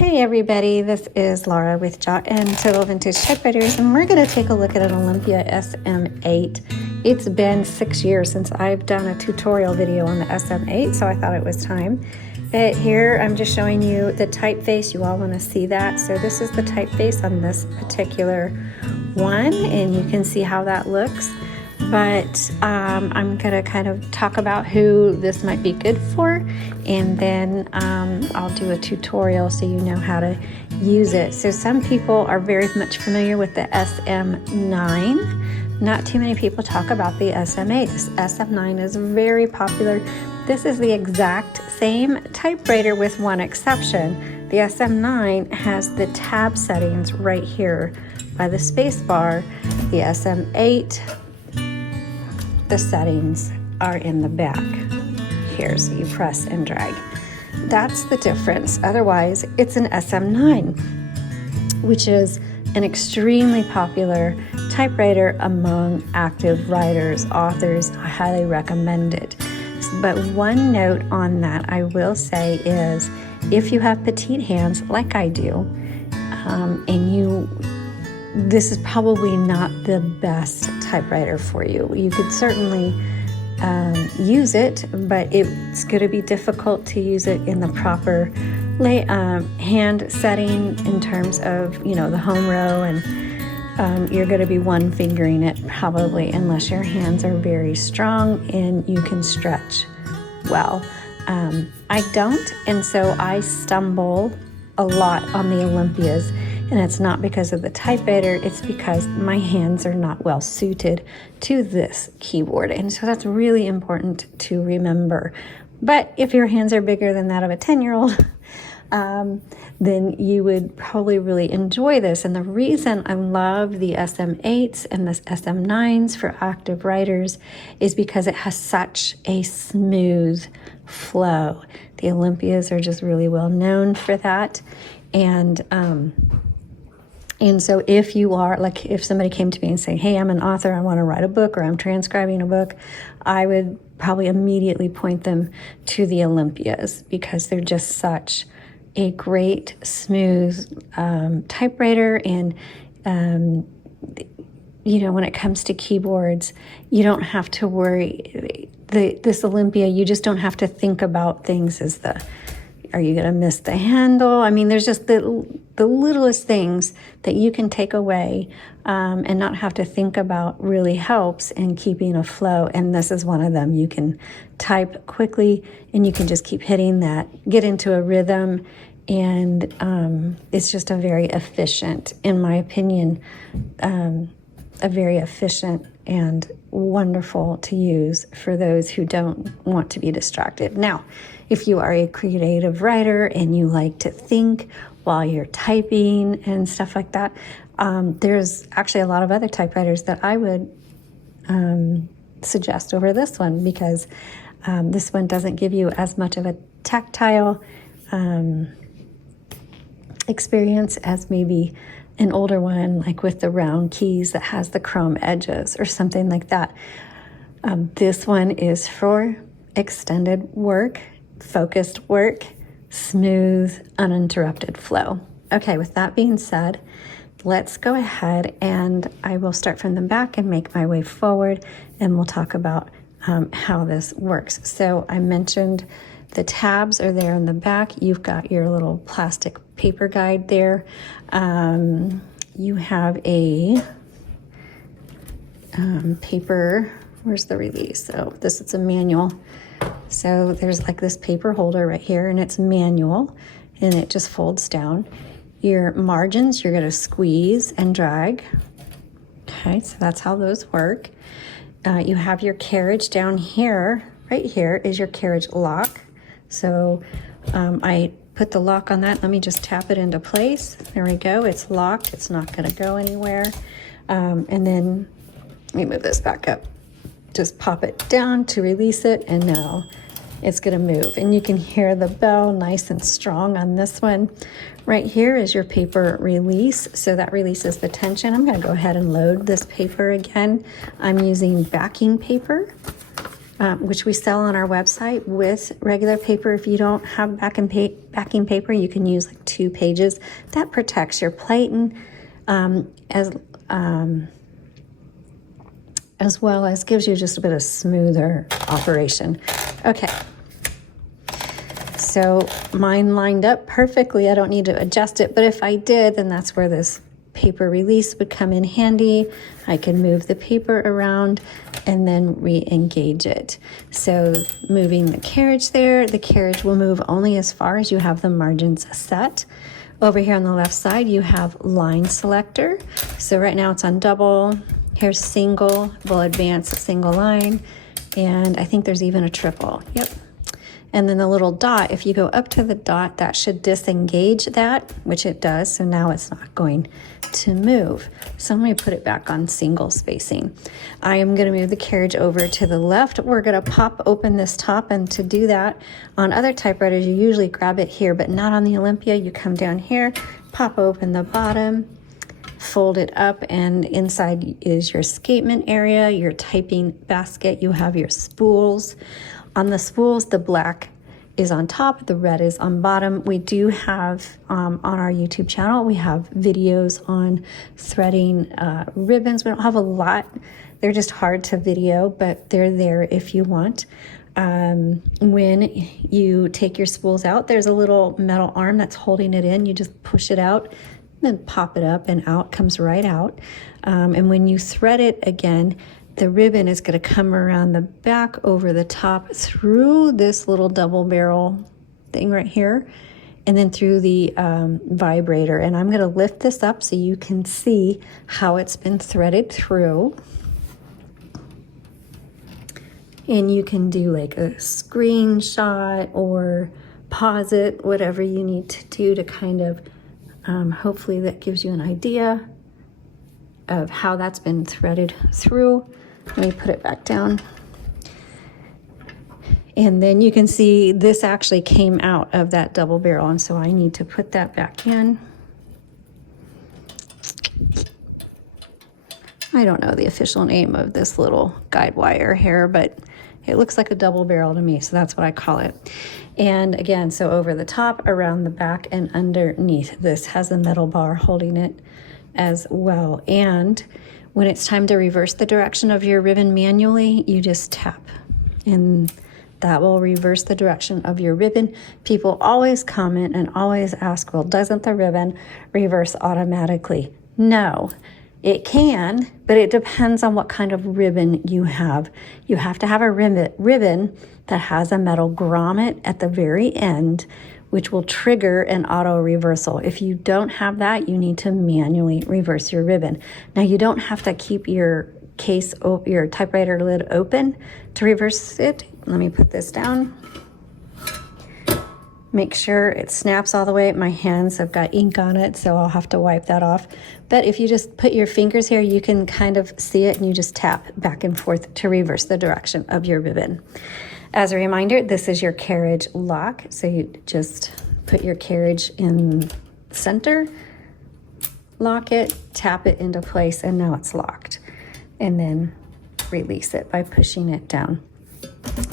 Hey everybody, this is Laura with Jot and Total Vintage Typewriters, and we're going to take a look at an Olympia SM8. It's been 6 years since I've done a tutorial video on the SM8, so I thought it was time. But here I'm just showing you the typeface. You all want to see that. So this is the typeface on this particular one, and you can see how that looks. But I'm going to kind of talk about who this might be good for, and then I'll do a tutorial so you know how to use it. So some people are very much familiar with the SM9. Not too many people talk about the SM8. This SM9 is very popular. This is the exact same typewriter with one exception. The SM9 has the tab settings right here by the space bar. The SM8, the settings are in the back here, so you press and drag. That's the difference. Otherwise, it's an SM9, which is an extremely popular typewriter among active writers, authors. I highly recommend it. But one note on that I will say is, if you have petite hands like I do, this is probably not the best typewriter for you. You could certainly use it, but it's going to be difficult to use it in the proper hand setting in terms of, the home row, and you're going to be one fingering it probably, unless your hands are very strong and you can stretch well. I don't, and so I stumble a lot on the Olympias. And it's not because of the typewriter, it's because my hands are not well suited to this keyboard. And so that's really important to remember. But if your hands are bigger than that of a 10-year-old, then you would probably really enjoy this. And the reason I love the SM8s and the SM9s for active writers is because it has such a smooth flow. The Olympias are just really well known for that. And so if you are, like, if somebody came to me and say, hey, I'm an author, I want to write a book, or I'm transcribing a book, I would probably immediately point them to the Olympias, because they're just such a great, smooth typewriter. And, when it comes to keyboards, you don't have to worry. This Olympia, you just don't have to think about things as are you going to miss the handle? I mean, there's just the littlest things that you can take away and not have to think about really helps in keeping a flow. And this is one of them. You can type quickly and you can just keep hitting that, get into a rhythm. And it's just a very efficient, in my opinion, a very efficient and wonderful to use for those who don't want to be distracted. Now, if you are a creative writer and you like to think while you're typing and stuff like that, there's actually a lot of other typewriters that I would suggest over this one, because this one doesn't give you as much of a tactile experience as maybe an older one, like with the round keys that has the chrome edges or something like that. This one is for extended work, focused work, smooth, uninterrupted flow. Okay, with that being said, let's go ahead and I will start from the back and make my way forward, and we'll talk about how this works. So I mentioned the tabs are there in the back. You've got your little plastic paper guide there. You have a paper, where's the release? So this is a manual. So there's like this paper holder right here, and it's manual, and it just folds down. Your margins, you're gonna squeeze and drag. Okay, so that's how those work. You have your carriage down here. Right here is your carriage lock. So I put the lock on that. Let me just tap it into place. There we go. It's locked. It's not going to go anywhere. And then let me move this back up. Just pop it down to release it, and now it's going to move. And you can hear the bell nice and strong on this one. Right here is your paper release. So that releases the tension. I'm going to go ahead and load this paper again. I'm using backing paper. which we sell on our website with regular paper. If you don't have backing paper, you can use like 2 pages. That protects your plate, and as well as gives you just a bit of smoother operation. Okay, so mine lined up perfectly. I don't need to adjust it, but if I did, then that's where this paper release would come in handy. I can move the paper around and then re-engage it. So moving the carriage there, the carriage will move only as far as you have the margins set. Over here on the left side, you have line selector. So right now it's on double. Here's single. We'll advance a single line. And I think there's even a triple. Yep. And then the little dot, if you go up to the dot, that should disengage that, which it does. So now it's not going to move. So I'm going to put it back on single spacing. I am going to move the carriage over to the left. We're going to pop open this top, and to do that, on other typewriters, you usually grab it here, but not on the Olympia. You come down here, pop open the bottom, fold it up, and inside is your escapement area, your typing basket. You have your spools. On the spools, the black is on top, the red is on bottom. We do have, on our YouTube channel, we have videos on threading ribbons. We don't have a lot. They're just hard to video, but they're there if you want. When you take your spools out, there's a little metal arm that's holding it in. You just push it out, then pop it up, and out comes right out. And when you thread it again, the ribbon is going to come around the back over the top through this little double barrel thing right here, and then through the vibrator. And I'm going to lift this up so you can see how it's been threaded through. And you can do like a screenshot or pause it, whatever you need to do to kind of, hopefully that gives you an idea of how that's been threaded through. Let me put it back down. And then you can see this actually came out of that double barrel, and so I need to put that back in. I don't know the official name of this little guide wire here, but it looks like a double barrel to me, so that's what I call it. And again, so over the top, around the back, and underneath. This has a metal bar holding it as well. And when it's time to reverse the direction of your ribbon manually, you just tap, and that will reverse the direction of your ribbon. People always comment and always ask, well, doesn't the ribbon reverse automatically? No, it can, but it depends on what kind of ribbon you have. You have to have a ribbon that has a metal grommet at the very end, which will trigger an auto reversal. If you don't have that, you need to manually reverse your ribbon. Now, you don't have to keep your your typewriter lid open to reverse it. Let me put this down. Make sure it snaps all the way. My hands have got ink on it, so I'll have to wipe that off. But if you just put your fingers here, you can kind of see it, and you just tap back and forth to reverse the direction of your ribbon. As a reminder, this is your carriage lock. So you just put your carriage in center, lock it, tap it into place, and now it's locked. And then release it by pushing it down.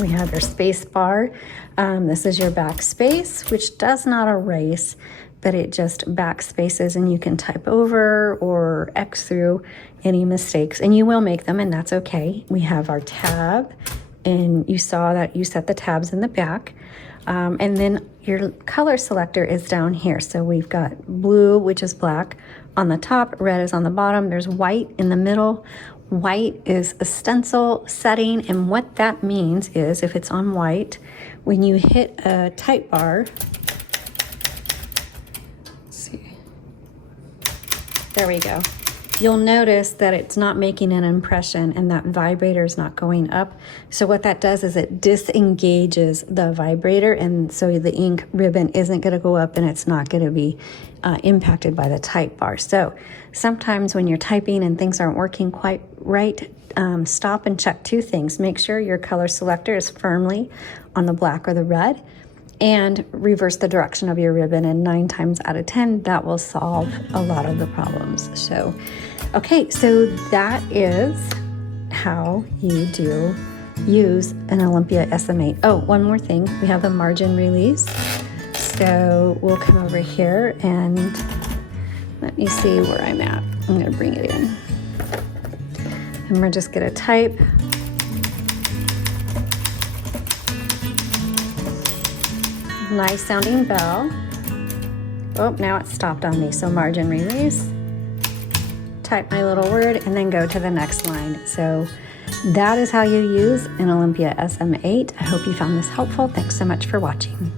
We have your space bar. This is your backspace, which does not erase, but it just backspaces, and you can type over or X through any mistakes, and you will make them, and that's okay. We have our tab, and you saw that you set the tabs in the back. And then your color selector is down here. So we've got blue, which is black on the top, red is on the bottom, there's white in the middle. White is a stencil setting, and what that means is if it's on white, when you hit a type bar, let's see, there we go. You'll notice that it's not making an impression, and that vibrator is not going up. So what that does is it disengages the vibrator, and so the ink ribbon isn't going to go up, and it's not going to be impacted by the type bar. So sometimes when you're typing and things aren't working quite right, stop and check 2 things. Make sure your color selector is firmly on the black or the red, and reverse the direction of your ribbon, and 9 times out of 10 that will solve a lot of the problems. So okay, so that is how you do use an Olympia SM8. Oh, one more thing. We have a margin release. So we'll come over here and let me see where I'm at. I'm going to bring it in. And we're just going to type. Nice sounding bell. Oh, now it stopped on me. So margin release. Type my little word and then go to the next line. So that is how you use an Olympia SM8. I hope you found this helpful. Thanks so much for watching.